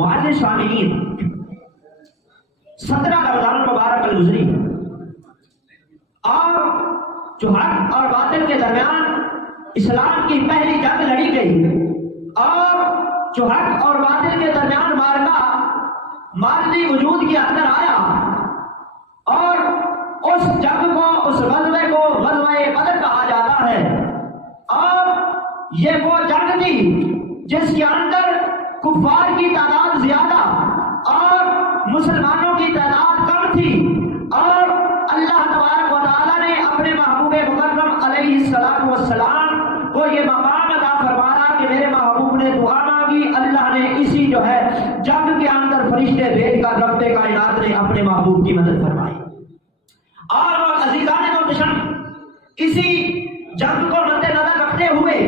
معزز سامعین، 17 رمضان المبارک الگزری اور جو حق اور باطل کے درمیان اسلام کی پہلی جنگ لڑی گئی اور جو حق اور باطل کے درمیان معرکہ مادی وجود کے اندر آیا اور اس جنگ کو، اس غزوے کو غزوہ بدر کہا جاتا ہے۔ اور یہ وہ جنگ تھی جس کے اندر کفار کی تعداد زیادہ اور مسلمانوں کی تعداد کم تھی، اور اللہ تبارک و تعالیٰ نے اپنے محبوب مکرم علیہ السلام کو یہ مقام عطا فرمایا کہ میرے محبوب نے دعا مانگی، اللہ نے اسی جو ہے جنگ کے اندر فرشتے بھیج کر رب کائنات نے اپنے محبوب کی مدد فرمائی۔ اور عزیزان محتشم، اسی جنگ کو مد نظر رکھتے ہوئے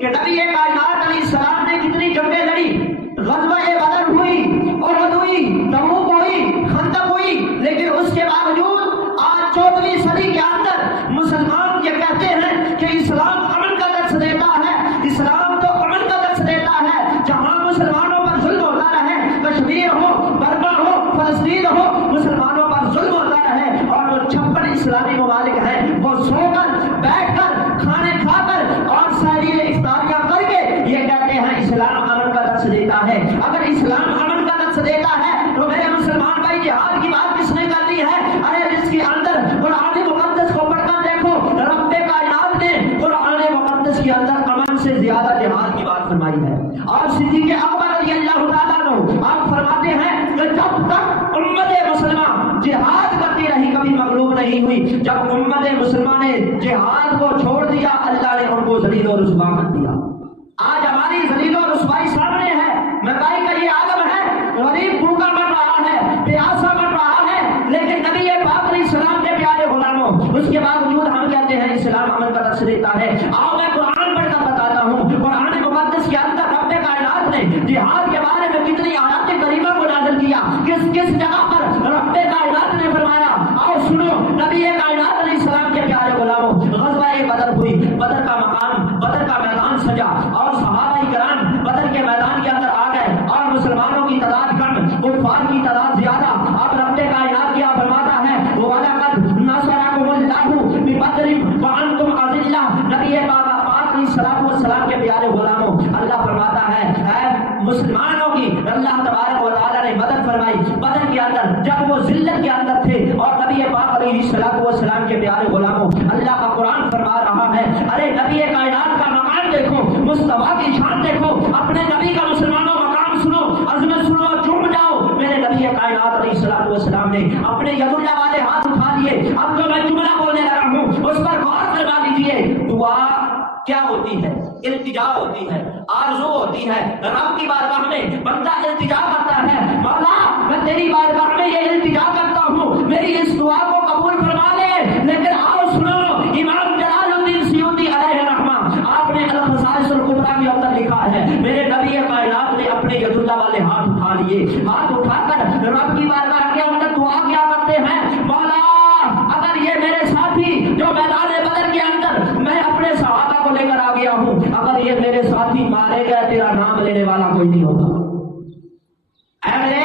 کہ نبی کائنات علیہ السلام نے کتنی جنگیں لڑی، غزوہ بدر ہوئی، احد ہوئی، تبوک ہوئی، خندق ہوئی، لیکن اس کے باوجود آج 14ویں صدی کے اندر مسلمان یہ کہتے ہیں کہ اسلام امن کا درس دیتا ہے، اسلام تو امن کا درس دیتا ہے۔ جہاں مسلمانوں پر ظلم ہوتا رہے، کشمیر ہو، برما ہو، فلسطین ہو، مسلمانوں پر ظلم ہوتا رہے، اور جو 56 اسلامی ممالک ہیں وہ سو کر، بیٹھ کر، کھانے کھا کر اور سحری افطاریاں کر کے یہ کہتے ہیں اسلام امن کا درس دیتا ہے۔ اگر اسلام امن کا درس دیتا ہے تو میرے مسلمان بھائی جہاد کی بات کس نے کر دی ہے؟ ارے اس کے اندر قرآن مقدس کو پڑھ کر دیکھو، رب کائنات نے قرآن مقدس کے اندر امن سے زیادہ جہاد کی بات فرمائی ہے۔ اور صدیق اکبر رضی اللہ تعالیٰ عنہ آپ فرماتے ہیں کہ جب تک امت مسلمہ جہاد کرتی رہی کبھی مغلوب نہیں ہوئی، جب امت مسلمہ نے جہاد کو چھوڑ دیا اللہ نے ان کو ذلیل و رسوا کر دیا۔ آج ہماری ذلیل و رسوائی سامنے ہے، مہنگائی کا یہ عالم ہے، غریب بھوکا مر رہا ہے، پیاسا مر رہا ہے، لیکن نبی پاک علیہ السلام کے پیارے غلاموں، اس کے باوجود ہم کہتے ہیں اسلام امن کا درس دیتا ہے۔ آؤ میں قرآن پڑھ کر بتاتا ہوں، قرآن مقدس کے اندر رب کائنات نے جہاد کے بارے میں کتنی آیات کریمہ کو نازل کیا، کس کس جگہ پر رب کائنات نے فرمایا۔ آؤ سنو، نبی کائنات علیہ السلام کے پیارے غلاموں، غزوہ بدر ہوئی، بدر کا مقام، بدر کا میدان سجا اور صحابہ کرام بدر کے میدان کے اندر آ گئے اور مسلمانوں کی تعداد کم، کفار کی تعداد زیادہ۔ اب رب کائنات کیا فرماتا ہے، وَلَقَدْ نَصَرَكُمُ اللَّهُ بِبَدْرٍ وَأَنْتُمْ أَذِلَّةٌ۔ نبی پاک علیہ السلام کے پیارے غلاموں، اللہ فرماتا ہے اے مسلمانوں کی اللہ تبارک و تعالیٰ نے مدد فرمائی بدر کے اندر جب وہ ذلت کے اندر تھے، اور نبی پاک علیہ السلام کے پیارے غلاموں، اللہ کا قرآن فرما رہا ہے، ارے نبی کائنات کا مقام دیکھو، مصطفیٰ کی شان دیکھو، اپنے نبی کا مسلمانوں مقام سنو، عظمت سنو اور جھوم جاؤ۔ میرے نبی کائنات علیہ السلام نے اپنے ید اللہ والے ہاتھ اٹھا لیے۔ اب جو میں جملہ بولنے لگا ہوں اس پر غور فرما لیجیے۔ دعا کیا ہوتی ہے؟ التجا ہوتی ہے، آرزو ہوتی ہے۔ رب کی بارگاہ میں بندہ التجا کرتا ہے، مولا میں تیری بارگاہ میں یہ التجا کرتا ہوں، میری اس دعا کو قبول فرما لے۔ لیکن آؤ سنو، امام جلال الدین سیوطی علیہ الرحمہ آپ نے الخصائص الکبریٰ کے اندر لکھا ہے، میرے نبی کائنات نے اپنے ید اللہ والے ہاتھ اٹھا لیے، ہاتھ اٹھا کر رب کی بارگاہ کے اندر دعا کیا کرتے ہیں، مولا اگر یہ میرے ساتھی جو میدان بدر کے اندر میں اپنے صحابہ کو لے کر آ گیا ہوں، اگر یہ میرے ساتھی مارے گئے تیرا نام لینے والا کوئی نہیں ہوگا۔ اے میرے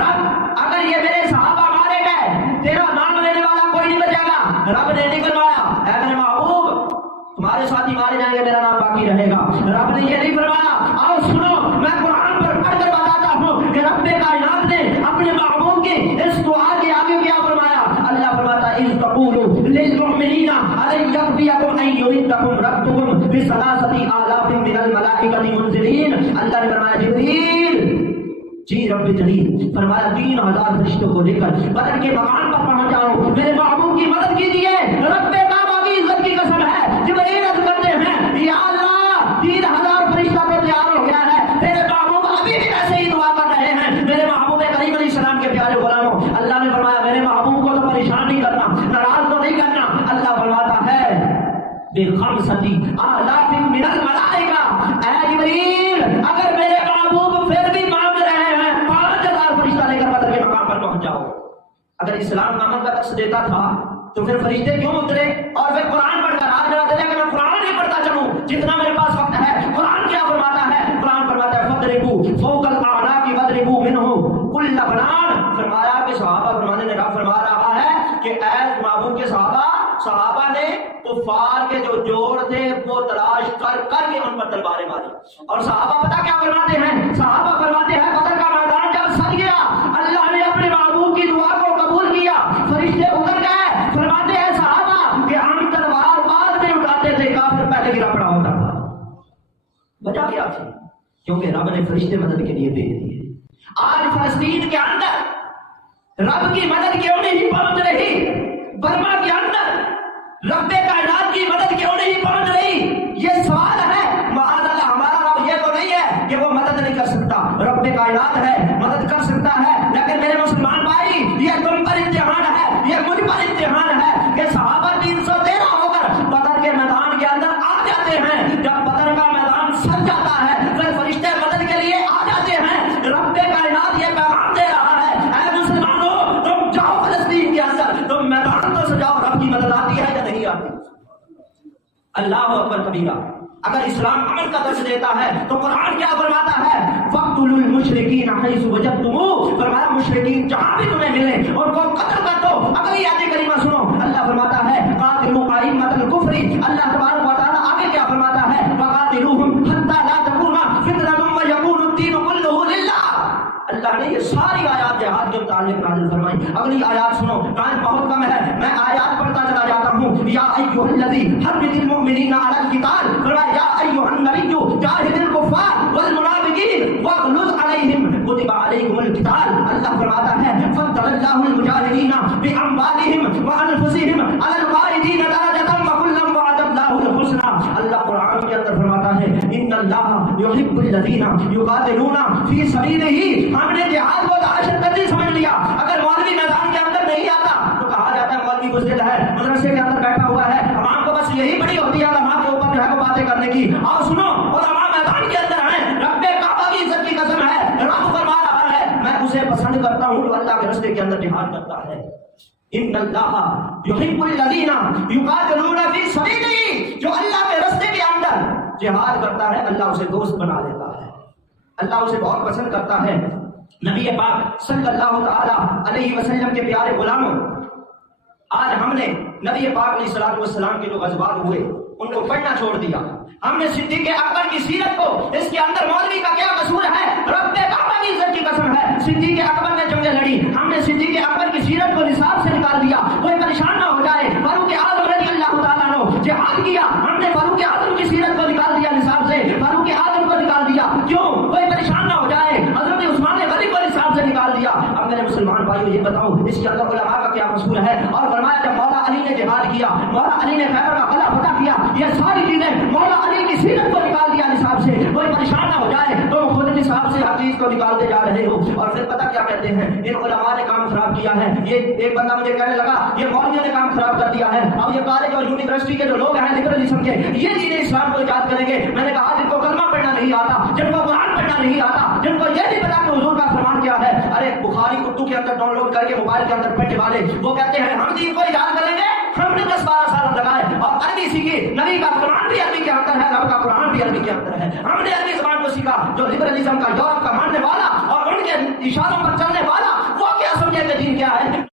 رب اگر یہ میرے صحابہ مارے گئے تیرا نام لینے والا کوئی نہیں بچے گا۔ رب نے نکلوایا، اے میرے محبوب تمہارے ساتھی مارے جائیں گے میرا نام باقی رہے گا۔ رب نے یہ نہیں فرمایا۔ آؤ سنو، میں قرآن پر پڑھ کر بتاتا ہوں کہ رب کائنات نے اپنے محبوب کی اس دعا کے آگے کیا فرمایا۔ اللہ فرماتا ہے اذ تقولوا للمؤمنین الن یکفیکم ان یمدکم ربکم بثلاثۃ آلاف من الملائکۃ منزلین۔ اللہ نے فرمایا جبریل جی رب جلیل فرمایا 3000 فرشتوں کو لے کر بدر کے مقام پر پہنچ جاؤ، میرے محبوب کی مدد کیجیے۔ رب کعبہ کی عزت کی قسم ہے، جبریل عرض کرتے ہیں یا اللہ 3000 فرشتہ تو تیار ہو گیا ہے، میرے محبوب ابھی بھی ایسے ہی دعا کر رہے ہیں۔ میرے محبوب کریم علیہ السلام کے پیارے غلاموں، اللہ نے فرمایا میرے محبوب کو تو پریشان نہیں کرنا، ناراض تو نہیں کرنا۔ اللہ فرماتا ہے بخمسۃ آلاف من الملائکہ، اے جبریل اگر میرے محبوب پھر بھی مانگ رہے ہیں 5000 فرشتہ لے کر بدر کے مقام پر پہنچ جاؤ۔ اگر اسلام امن کا درس دیتا تھا تو پھر فرشتے کیوں اترے اور پھر قرآن پڑھ کر آج رات کہ میں قرآن نہیں پڑھتا چلوں جتنا میرے پاس وقت ہے۔ قرآن کیا فرماتا ہے؟ قرآن فرماتا ہے فَاضْرِبُوا فَوْقَ الْأَعْنَاقِ وَاضْرِبُوا کل لبنان، فرمایا کہ صحابہ فرمانے نے کہا، فرما رہا ہے کہ اے محبوب کے صحابہ نے کفار کے جو جوڑ تھے وہ تلاش کر کر کے ان پر تلواریں ماری. اور صحابہ پتہ کیا فرماتے ہیں؟ صحابہ فرماتے ہیں بدر کا میدان جب سج گیا اللہ نے اپنے محبوب کی دعا کو قبول کیا، فرشتے اتر گئے. فرماتے ہیں صحابہ کہ ہم تلوار بعد میں اٹھاتے تھے، کافر پہلے گرا پڑا ہوتا تھا. وجہ کیا تھی؟ کیونکہ رب نے فرشتے مدد کے لیے بھیج دیے. آج فلسطین کے اندر رب کی مدد کیوں نہیں پہنچ رہی؟ برما کے اندر رب کائنات کی مدد کیوں نہیں پہنچ رہی؟ یہ سوال ہے. معاذ اللہ، ہمارا رب یہ تو نہیں ہے کہ وہ مدد نہیں کر سکتا، رب کائنات ہے، مدد کر سکتا ہے. لیکن میرے مسلمان بھائی، یہ تم پر امتحان ہے، یہ مجھ پر امتحان ہے کہ صحابہ 313 ہو کر بدر کے میدان کے اندر آ جاتے ہیں. جب بدر کا میدان سج جاتا ہے پھر فرشتے مدد کے لیے آ جاتے ہیں. رب کائنات یہ پیغام دے رہا ہے، اے مسلمانوں تم جاؤ فلسطین کے اندر، تم میدان تو سجاؤ، رب کی مدد آتی ہے یا نہیں آتی؟ اللہ اکبر کبیرہ. اگر اسلام امن کا درس دیتا ہے تو قرآن کیا فرماتا ہے؟ وَاقْتُلُوا الْمُشْرِكِينَ حَيْثُ وَجَدتُّمُوهُمْ، فرمایا مشرکین جہاں بھی تمہیں ملے ان کو قتل کر دو. اگلی آیت کریمہ سنو، اللہ فرماتا ہے قَاتِلُوا أَئِمَّةَ الْكُفْرِ. اللہ تبارک و تعالیٰ آگے کیا فرماتا ہے؟ وَقَاتِلُوهُمْ حَتَّىٰ لَا تَكُونَ فِتْنَةٌ وَيَكُونَ الدِّينُ كُلُّهُ لِلَّهِ. اللہ نے یہ ساری آیات جہاد کے متعلق نازل فرمائی. اگلی آیات سنو، ٹائم بہت کم ہے، میں آیات پڑھتا چلا جاتا ہوں. یا ایھا الذی حرض المؤمنین علی القتال، فرمایا یا ایھا النبی جاہد الکفار والمنافقین واغلظ علیہم کتب علیکم القتال. اللہ فرماتا ہے فضل اللہ المجاہدین باموالہم وانفسہم علی القاعدین درجۃ وکلا وعد اللہ الحسنى. اللہ قرآن کے اندر فرماتا ہے ان اللہ یحب الذین یقاتلون فی سبیلہ. ہم نے جہاد کو دہشت گردی سمجھ لیا. اگر مولوی میدان کے اندر نہیں آتا تو کہا جاتا ہے مولوی بزدل ہے، مدرسے کے اندر بیٹھا ہوا ہے، عوام کو بس یہی بڑی ہوتی ہے علماء کے اوپر جو ہے وہ باتیں کرنے کی. اور سنو، علماء میدان کے اندر ہیں، رب کعبہ کی عزت کی قسم ہے، رب فرما رہا ہے میں اسے پسند کرتا ہوں جو اللہ کے راستے کے اندر جہاد کرتا ہے. ان اللہ یحب الذین یقاتلون فی سبیلہ، جو اللہ کے راستے کے اندر جہاد کرتا ہے اللہ اسے دوست بنا لیتا ہے، اللہ اسے بہت پسند کرتا ہے. نبی پاک صلی اللہ تعالی علیہ وسلم کے پیارے غلاموں، آج ہم نے نبی پاک علیہ الصلوۃ والسلام کے جو غزوات ہوئے ان کو پڑھنا چھوڑ دیا. ہم نے صدیق اکبر کی سیرت کو، اس کے اندر مولوی کا کیا قصور ہے؟ رب کعبہ کی عزت کی قسم ہے صدیق اکبر نے جنگیں لڑی. ہم نے صدیق اکبر کی سیرت کو نصاب سے نکال دیا. کوئی پریشان نہ ہو جائے، فاروق اعظم رضی اللہ تعالیٰ عنہ جہاد کیا، ہم نے فاروق اعظم کی سیرت کو نکال دیا نصاب سے، فاروق اعظم کو نکال دیا. کیوں؟ کوئی پریشان نہ ہو جائے، حضرت عثمان غنی کو نصاب سے نکال دیا. اب میرے مسلمان بھائیو یہ بتاؤ اس کے اندر علماء کا کیا قصور ہے؟ اور فرمایا جب مولا علی نے جہاد کیا، مولا علی نے خیبر کا قلعہ فتح کیا، یہ ساری چیزیں مولا علی کی سیرت کو نکال دیا نصاب سے. کوئی پریشان نہ ہو جائے، تم خود نصاب سے ہر چیز کو نکالتے جا رہے ہو. اور پھر پتہ کیا کہتے ہیں؟ ان علماء نے کام خراب کیا ہے. یہ ایک بندہ مجھے کہنے لگا یہ مولویوں نے کام خراب کر دیا ہے، اب یہ کالج اور یونیورسٹی کے جو لوگ ہیں لبرلزم کے، یہ دین اسلام کو ایجاد کریں گے. میں نے کہا جن کو کلمہ پڑھنا نہیں آتا، جن کو قرآن پڑھنا نہیں آتا، جن کو یہ نہیں پتا کہ حضور کا فرمان کیا ہے، ارے بخاری اردو کے اندر ڈاؤن لوڈ کر کے موبائل کے اندر پڑھنے والے وہ کہتے ہیں ہم دین کو ایجاد کریں گے. ہم نے 10-12 سال لگائے اور عربی سیکھی. نبی کا قرآن بھی عربی کے اندر ہے، رب کا قرآن بھی عربی کے اندر ہے. ہم نے عربی زبان کو سیکھا. جو لبرلزم کا، یورپ کا ماننے والا اور ان کے اشاروں پر چلنے والا وہ کیا سمجھے کہ دین کیا ہے؟